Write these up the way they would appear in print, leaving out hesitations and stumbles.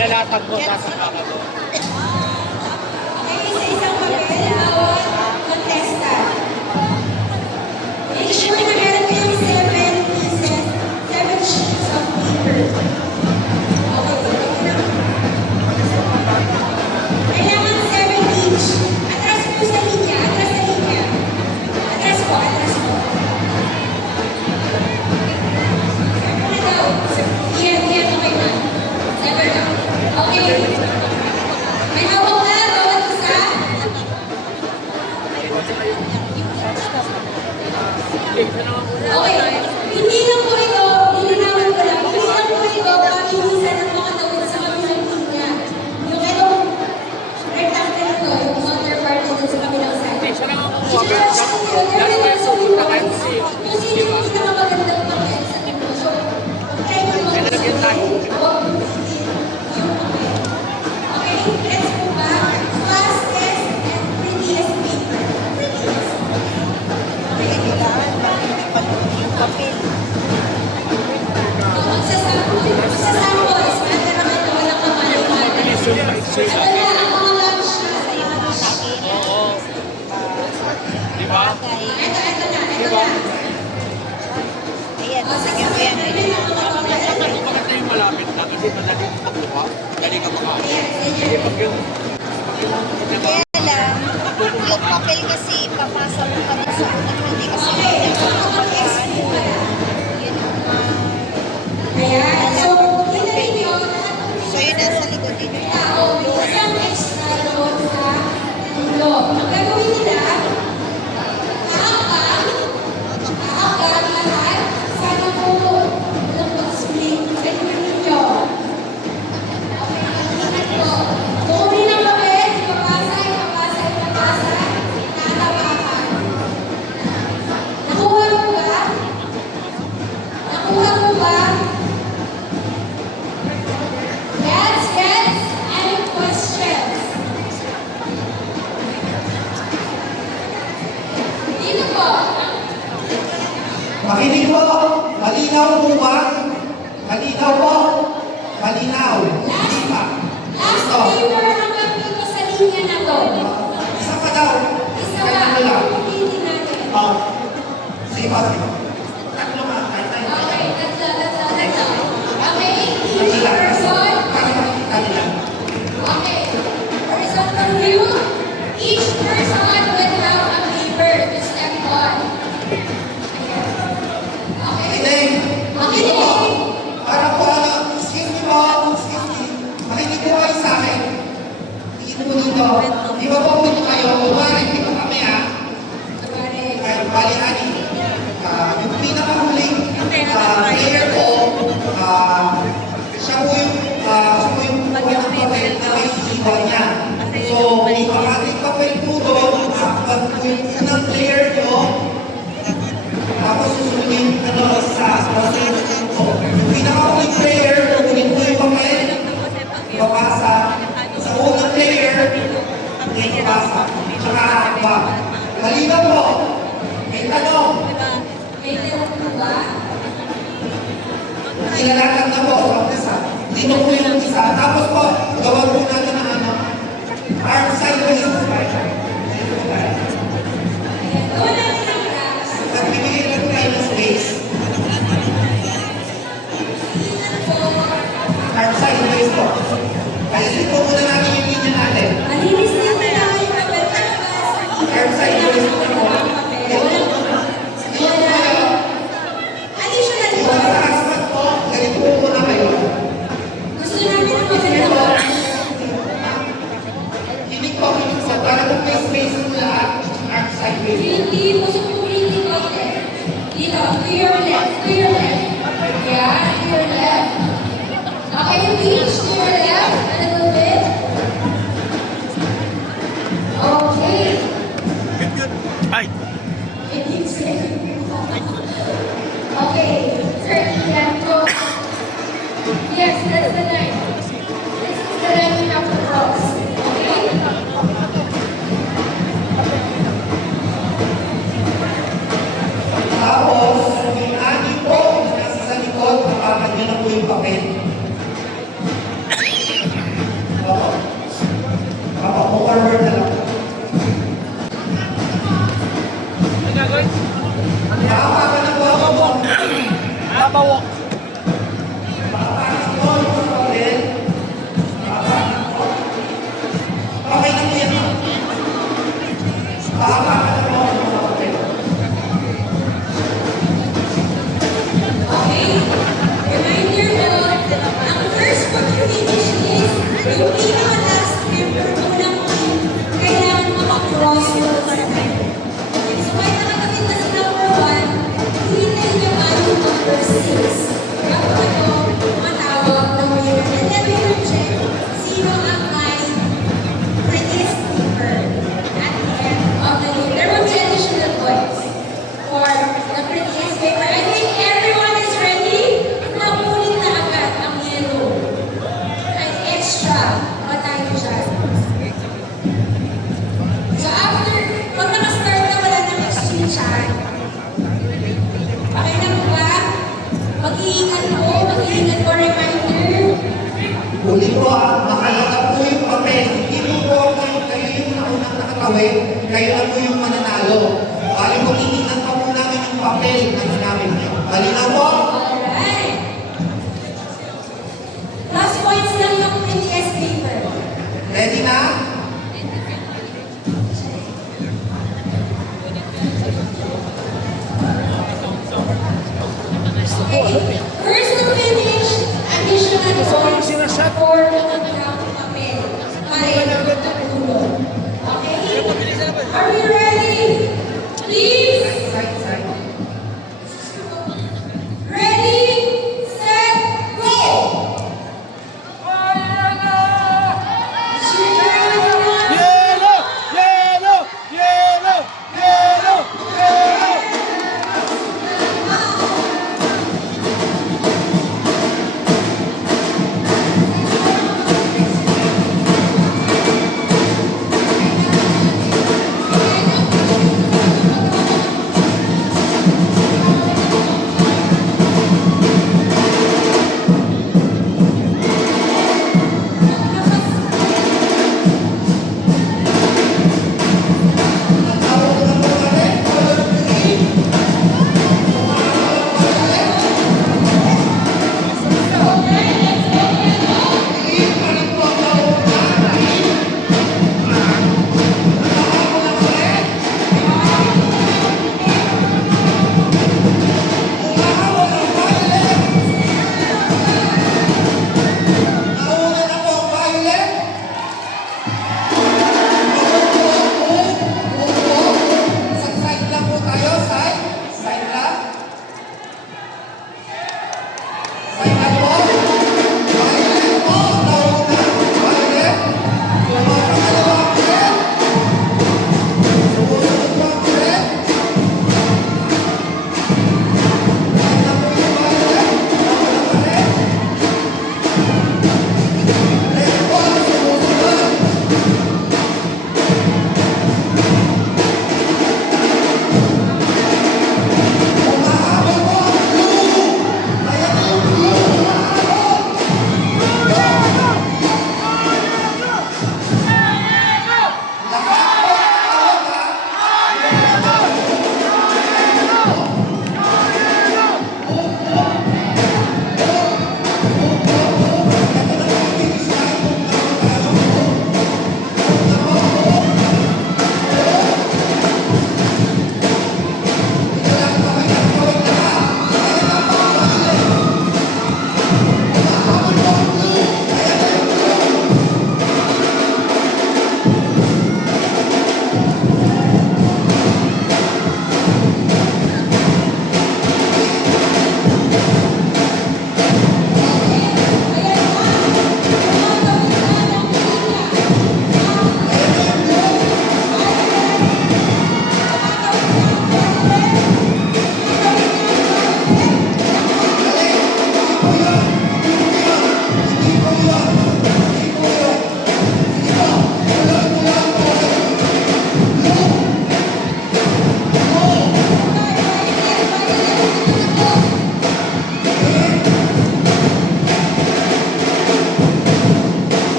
Ilalatag mo sa kaka mo. Okay, sa isang papel, bawat contestant. Make sure na meron ko yung 7 pieces, 7 sheets of paper. Okay, kailangan 7 each. Atras po sa linya, atras sa linya. Atras po, atras po. Ano daw? Iyan, okay na. 7 na. Okay. May hawak na, bawat isa. Okay. Hindi lang po ito, nilinawan ko lang, hindi lang po ito pamilisan ng mga tawid sa kabilang linya. Yung itong rectangle ito, yung water part ito sa kabilang side. Kung sino yung pinakamagandang papel sa team mo. So, try mo yung hawak mo yung papel. Okay, let's go back. Fastest and prettiest paper. Prettiest. Okay, kailangan papel. So, magsasamples, matter ang ito, walang kapalitan. So, wala ang mga lunch na sa lunch. Oo. Di ba? Ito na. Ayan, sige mo yan. Maganda yung malapit na kasi madali ka makuha. Dali ka makain. Kasi pag yung Kaya lang, yung papel kasi papasa mo pa rin sa unang hindi kasi Ayan. So, tingnan ninyo, so yun nasa likod din yung tao, may isang extra doon sa dulo. Ang gagawin nila, kaakang lahat, sana po walang pag-split. Gagawin ninyo. Okay, ingat po. Kung hindi ng papel, ipapasa, tatapakan. Nakuha mo ba? Nakuha mo ba? Yes. Any questions? Dito po. Makinig po. Malinaw po ba? Malinaw po. Malinaw. Hindi pa. Last paper hanggang dito sa linya na to. Isa pa daw. Isa Kaya pa. mo lang. Hindi natin. Sige pa. Tatlo ma. Kahit tayo. Okay, tatlo. Okay, Tatlo each lang. person. Para makita nila. Okay, horizontal view. Each person will have a paper to step on. Okay. Kinig. Okay. Para po excuse me po. Excuse me. Makinig po kayo sa akin. Tingin po dito. Di ba po dito kayo? Kumari, di ba kami ha? Ay, bali, ani. Yung pinakahuling player ko, siya po yung unang papel na may iiwan niya. So, may pakating papel po doon, pag po yung unang player ko, tapos susunod yung sa pasir ko. Yung pinakahuling player, kukunin po yung papel, babasa. Sa unang player, hindi babasa. Tsaka, malinaw po. May tanong. May tanong po ba? Nilalatag na po sa umpisa. Dito po yung umpisa. Tapos po, gawin po natin ang arm sideways. Gawa natin ang graphs. Nagbibigay lang tayo ng space. Arm sideways po. Ayusin po muna natin yung linya natin. Malinis na tayo yung papel canvas. Arm sideways po po. Walang additional Yung sa asmat po, ganito po muna kayo. gusto namin ang maganda. Hinig po, hinig po. Para po may space po lahat. Arm sideways po. Hindi mo sa pumili ko. Dito, to your left, to your left. Yeah, to your left. Okay, you reach to your left a little bit. Okay. Ay! Okay, turn left, go. Yes, that's the line. This is the line we have to cross. Okay? Tapos, yung ani po na nasa sa likod, kapag nyo na po yung papel. Ulit po mahalaga po yung papel. Hindi po kayo yung naunang nakatawid, kayo na po yung mananalo. Bali po, titignan pa po namin yung papel na ginamit niyo. Malinaw po? Alright. Plus points lang yung PTS paper. Ready na? Okay. First to finish, additional points for mag-count papel. Para yung tulong. Okay? Are we ready? Please. Ready, set, go! Cheer everyone. Yellow! Yellow! Yellow! Yellow! Yellow!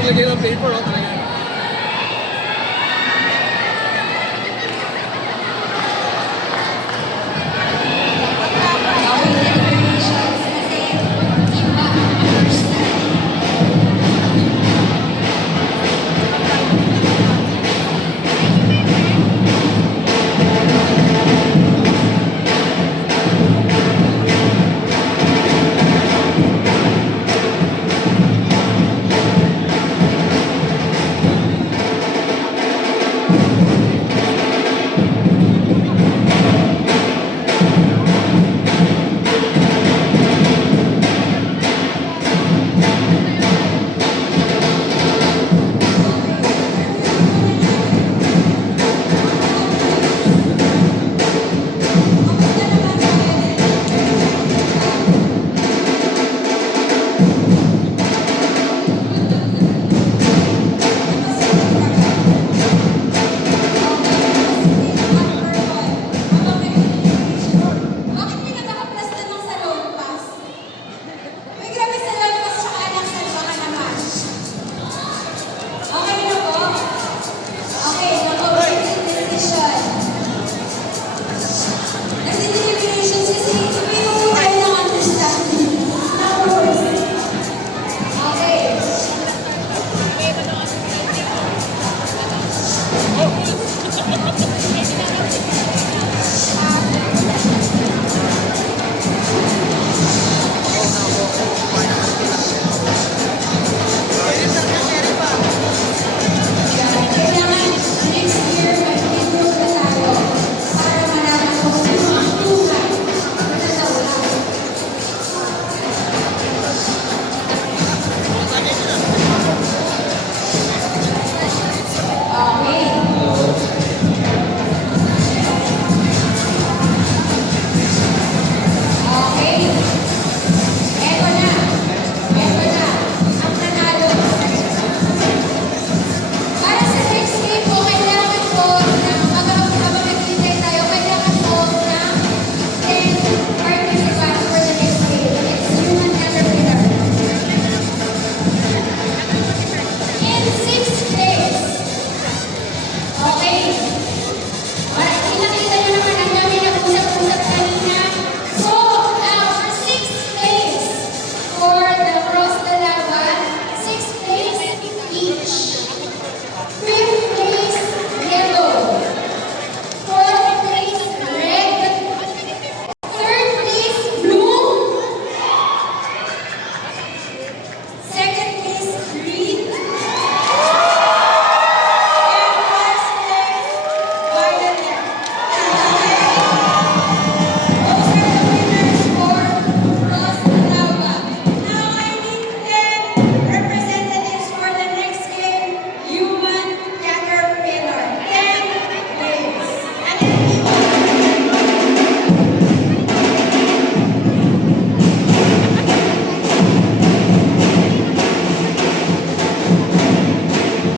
maglagay ng paper, oh.